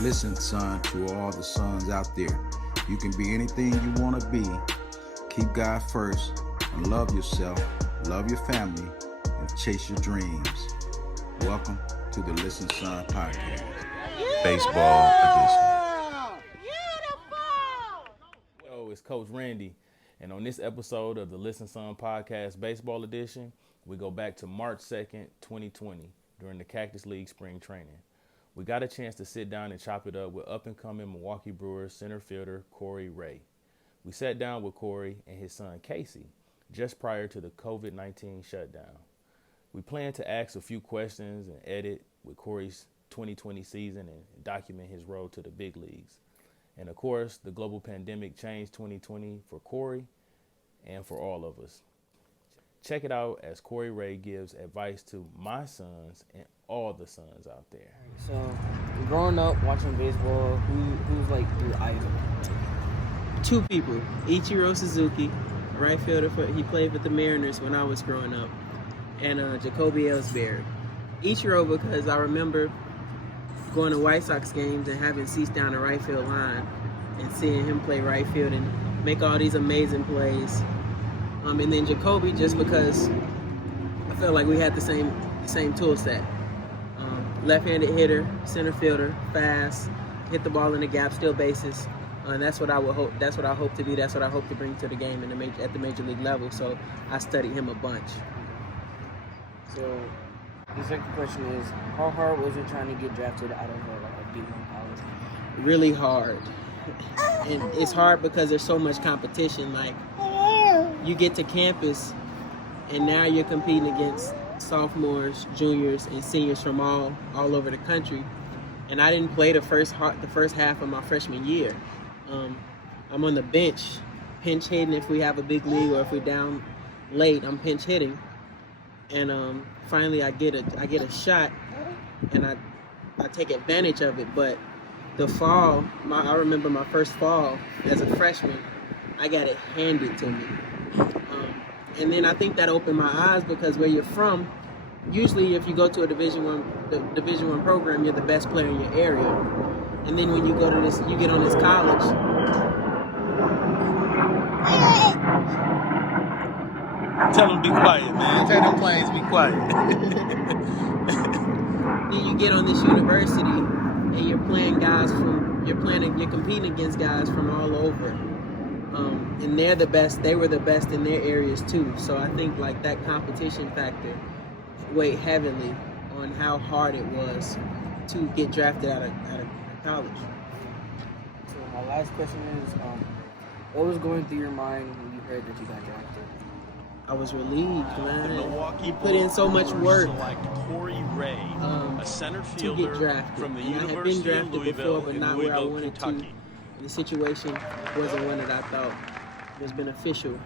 Listen, son, to all the sons out there. You can be anything you want to be. Keep God first and love yourself, love your family, and chase your dreams. Welcome to the Listen, Son podcast. Baseball edition. Yo, it's Coach Randy, and on this episode of the Listen Son podcast baseball edition, we go back to March 2nd, 2020, during the Cactus League spring training. We got a chance to sit down and chop it up with up-and-coming Milwaukee Brewers center fielder Corey Ray. We sat down with Corey and his son Casey just prior to the COVID-19 shutdown. We plan to ask a few questions and edit with Corey's 2020 season and document his road to the big leagues. And of course, the global pandemic changed 2020 for Corey and for all of us. Check it out as Corey Ray gives advice to my sons and all the sons out there. So, growing up watching baseball, who's like your idol? Two people. Ichiro Suzuki, right fielder. He played with the Mariners when I was growing up. And Jacoby Ellsbury. Ichiro because I remember going to White Sox games and having seats down the right field line and seeing him play right field and make all these amazing plays. And then Jacoby just because I felt like we had the same tool set. Left-handed hitter, center fielder, fast, hit the ball in the gap, steal bases. And that's what I would hope. That's what I hope to be. That's what I hope to bring to the game at the major league level. So I studied him a bunch. So the second question is, how hard was it trying to get drafted out of a D1 college? Really hard. And it's hard because there's so much competition. Like, you get to campus, and now you're competing against sophomores, juniors, and seniors from all over the country. And I didn't play the first half of my freshman year. I'm on the bench, pinch hitting if we have a big league or if we're down late. I'm pinch hitting, and finally I get a shot, and I take advantage of it. But the fall, I remember my first fall as a freshman, I got it handed to me. And then I think that opened my eyes because where you're from, usually if you go to a Division I program, you're the best player in your area. And then when you go to you get on this college. Tell them to be quiet, man. Tell them players be quiet. Then you get on this university and you're competing against guys from all over. And they're the best. They were the best in their areas too. So I think like that competition factor weighed heavily on how hard it was to get drafted out of college. So my last question is, what was going through your mind when you heard that you got drafted? I was relieved, man. The Milwaukee You put in so much work. Select Corey Ray, a center to get drafted. from the And I had been University of drafted Louisville before, but in not where I Louisville, wanted Kentucky. to. The situation wasn't one that I thought was beneficial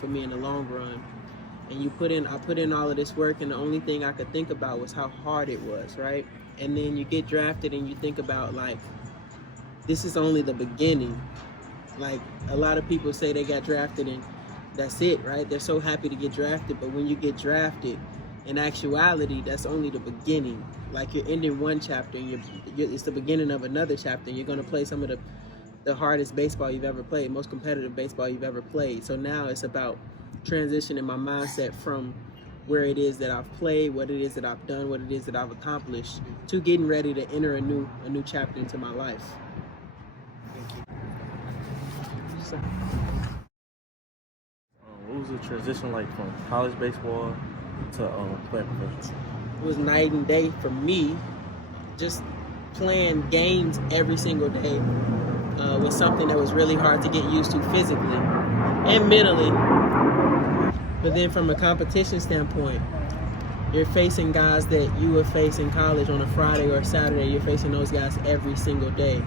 for me in the long run. And I put in all of this work, and the only thing I could think about was how hard it was, right? And then you get drafted, and you think about like, this is only the beginning. Like a lot of people say they got drafted and that's it, right? They're so happy to get drafted, but when you get drafted, in actuality, that's only the beginning. Like you're ending one chapter, and it's the beginning of another chapter, and you're going to play some of the hardest baseball you've ever played, most competitive baseball you've ever played. So now it's about transitioning my mindset from where it is that I've played, what it is that I've done, what it is that I've accomplished, to getting ready to enter a new chapter into my life. So, what was the transition like from college baseball to playing professional? It was night and day for me. Just playing games every single day was something that was really hard to get used to physically and mentally. But then from a competition standpoint, you're facing guys that you would face in college on a Friday or a Saturday. You're facing those guys every single day.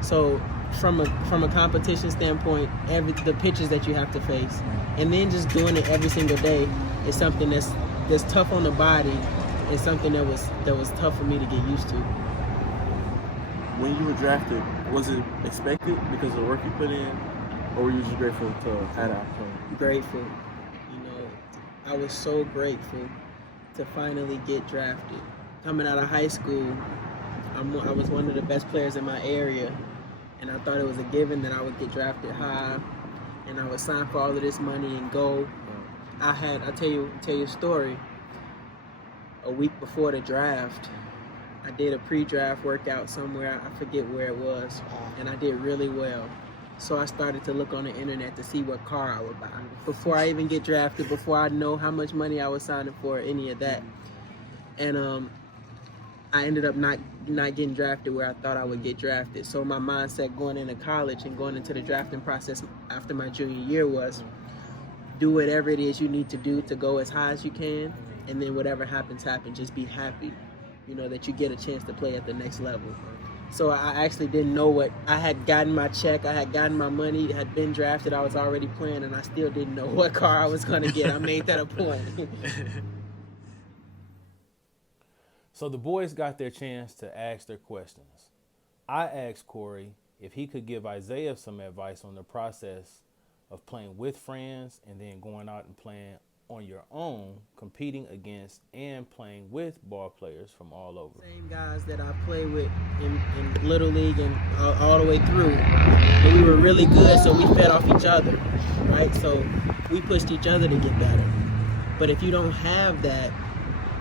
So from a competition standpoint, the pitches that you have to face, and then just doing it every single day is something that's tough on the body. It's something that was tough for me to get used to. When you were drafted, was it expected because of the work you put in, or were you just grateful to have that opportunity? Grateful. You know, I was so grateful to finally get drafted. Coming out of high school, I was one of the best players in my area, and I thought it was a given that I would get drafted high, and I would sign for all of this money and go. I'll tell you a story. A week before the draft, I did a pre-draft workout somewhere. I forget where it was, and I did really well. So I started to look on the internet to see what car I would buy before I even get drafted, before I know how much money I was signing for, any of that. And I ended up not getting drafted where I thought I would get drafted. So my mindset going into college and going into the drafting process after my junior year was do whatever it is you need to do to go as high as you can, and then whatever happens, happen. Just be happy, that you get a chance to play at the next level. So I actually didn't know what, I had gotten my check, I had gotten my money, had been drafted, I was already playing, and I still didn't know what car I was going to get. I made that a point. So the boys got their chance to ask their questions. I asked Corey if he could give Isaiah some advice on the process of playing with friends and then going out and playing on your own, competing against and playing with ball players from all over. Same guys that I played with in Little League and all the way through. And we were really good, so we fed off each other, right? So we pushed each other to get better. But if you don't have that,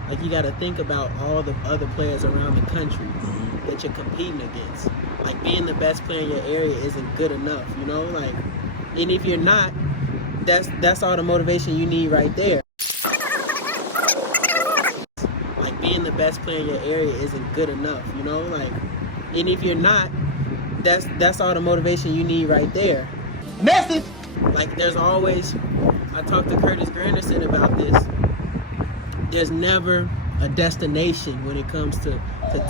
like, you got to think about all the other players around the country that you're competing against. Like, being the best player in your area isn't good enough, Like, and if you're not, that's all the motivation you need right there. Like, being the best player in your area isn't good enough, Like, and if you're not, that's all the motivation you need right there. Message. Like, there's always, I talked to Curtis Granderson about this. There's never a destination when it comes to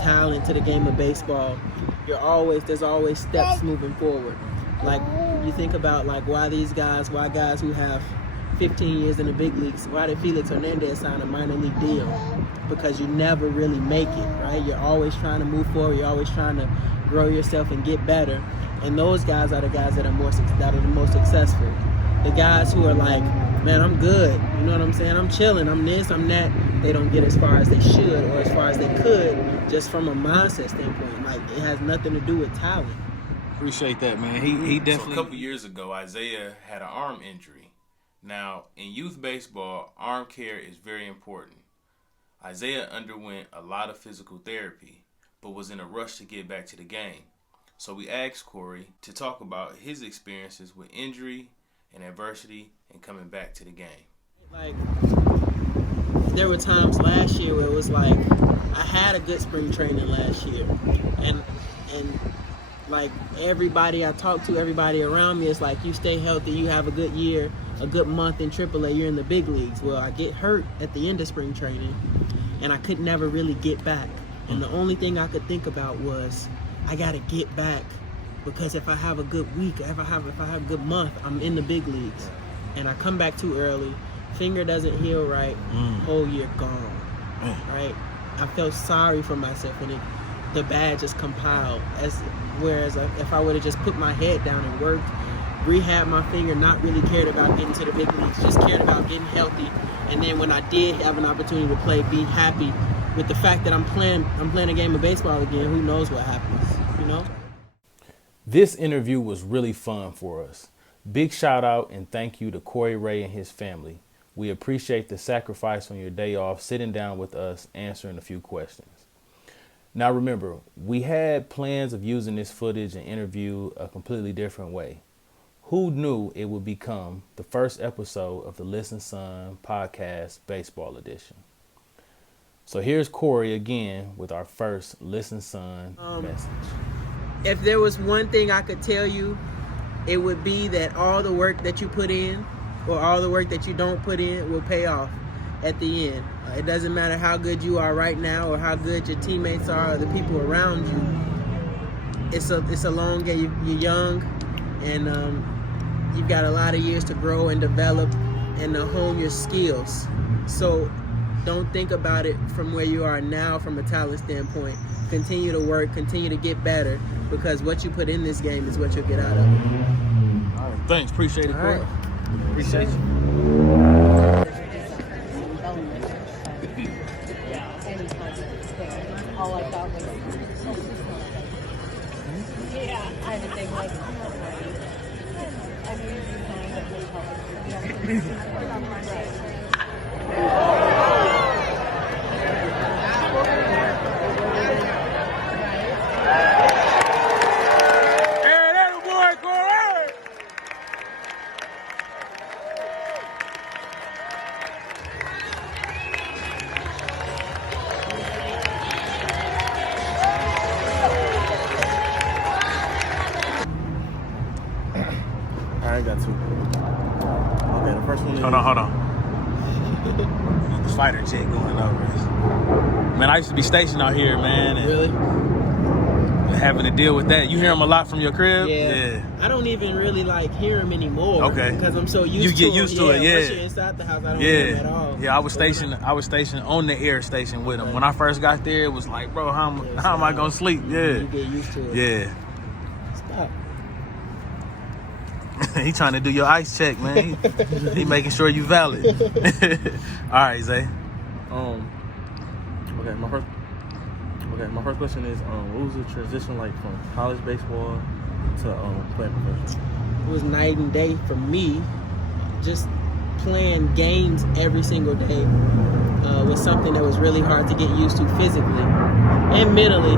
talent, to the game of baseball. There's always steps moving forward. Like, you think about, like, why guys who have 15 years in the big leagues, why did Felix Hernandez sign a minor league deal? Because you never really make it, right? You're always trying to move forward. You're always trying to grow yourself and get better. And those guys are the guys that are the most successful. The guys who are like, man, I'm good. You know what I'm saying? I'm chilling. I'm this, I'm that. They don't get as far as they should or as far as they could, just from a mindset standpoint. Like, it has nothing to do with talent. Appreciate that, man. He definitely. So a couple years ago, Isaiah had an arm injury. Now, in youth baseball, arm care is very important. Isaiah underwent a lot of physical therapy, but was in a rush to get back to the game. So we asked Corey to talk about his experiences with injury and adversity and coming back to the game. Like, there were times last year where it was like, I had a good spring training last year, and like, everybody I talk to, everybody around me is like, you stay healthy, you have a good year, a good month in AAA, you're in the big leagues. Well, I get hurt at the end of spring training, and I could never really get back. And the only thing I could think about was, I gotta get back, because if I have a good week, if I have a good month, I'm in the big leagues. And I come back too early, finger doesn't heal right, whole year gone, right? I felt sorry for myself, and the bad just compiled. Whereas if I would have just put my head down and worked, rehab my finger, not really cared about getting to the big leagues, just cared about getting healthy. And then when I did have an opportunity to play, be happy with the fact that I'm playing a game of baseball again. Who knows what happens, This interview was really fun for us. Big shout out and thank you to Corey Ray and his family. We appreciate the sacrifice on your day off, sitting down with us, answering a few questions. Now remember, we had plans of using this footage and interview a completely different way. Who knew it would become the first episode of the Listen Son podcast baseball edition? So here's Corey again with our first Listen Son message. If there was one thing I could tell you, it would be that all the work that you put in or all the work that you don't put in will pay off at the end. It doesn't matter how good you are right now or how good your teammates are or the people around you. It's a long game. You're young, and you've got a lot of years to grow and develop and to hone your skills. So don't think about it from where you are now from a talent standpoint. Continue to work, continue to get better, because what you put in this game is what you'll get out of it. All right, thanks. Appreciate it, Corey. All right. Appreciate you. All I thought was, I got two. Okay, the first one is. Hold on. The fighter jet going over. Man, I used to be stationed out here, man. And Really? having to deal with that. You hear them a lot from your crib? Yeah. I don't even really like hear them anymore. Okay. Because I'm so used to You get used to it, yeah. Once you're inside the house, I don't hear them at all. Yeah, I was stationed on the air station with him. When I first got there, it was like, bro, how am I gonna sleep? Yeah. You get used to it. Yeah. Stop. He trying to do your ice check, man. He making sure you valid. All right, Zay. Okay, my first question is, what was the transition like from college baseball to playing professional? It was night and day for me. Just playing games every single day was something that was really hard to get used to physically and mentally.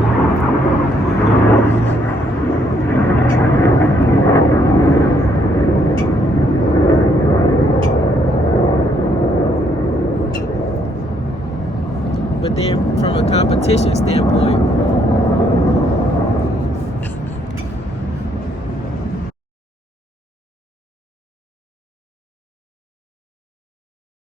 But then from a competition standpoint,